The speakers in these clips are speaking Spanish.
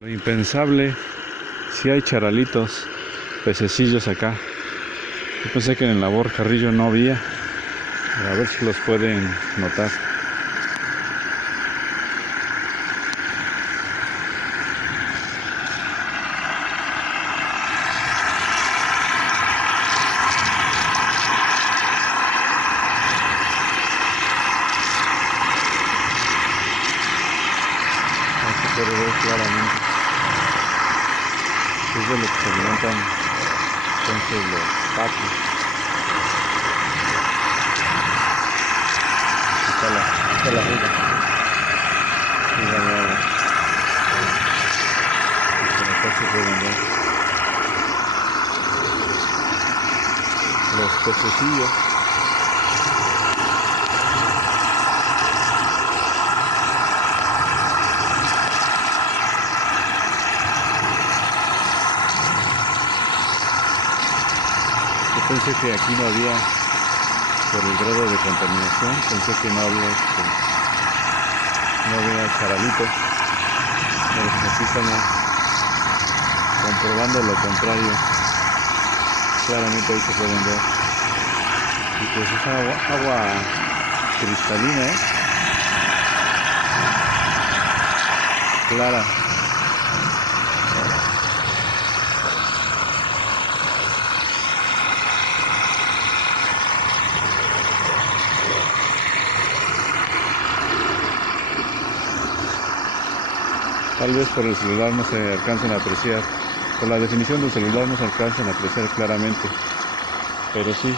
Lo impensable, si hay charalitos, pececillos acá. Yo pensé que en el labor Carrillo no había, pero a ver si los pueden notar. Aquí se puede ver claramente. Es de lo que se alimentan entonces los patos. Está la ruta. Mira de agua. Y por acá se pueden ver los pececillos. Yo pensé que aquí no había, por el grado de contaminación, pensé que no había charalitos, pero pues aquí estamos comprobando lo contrario. Claramente ahí se pueden ver. Y pues es agua cristalina, clara. Tal vez por el celular no se alcancen a apreciar, por la definición del celular no se alcanzan a apreciar claramente, pero sí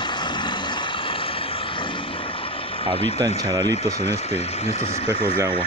habitan charalitos en estos espejos de agua.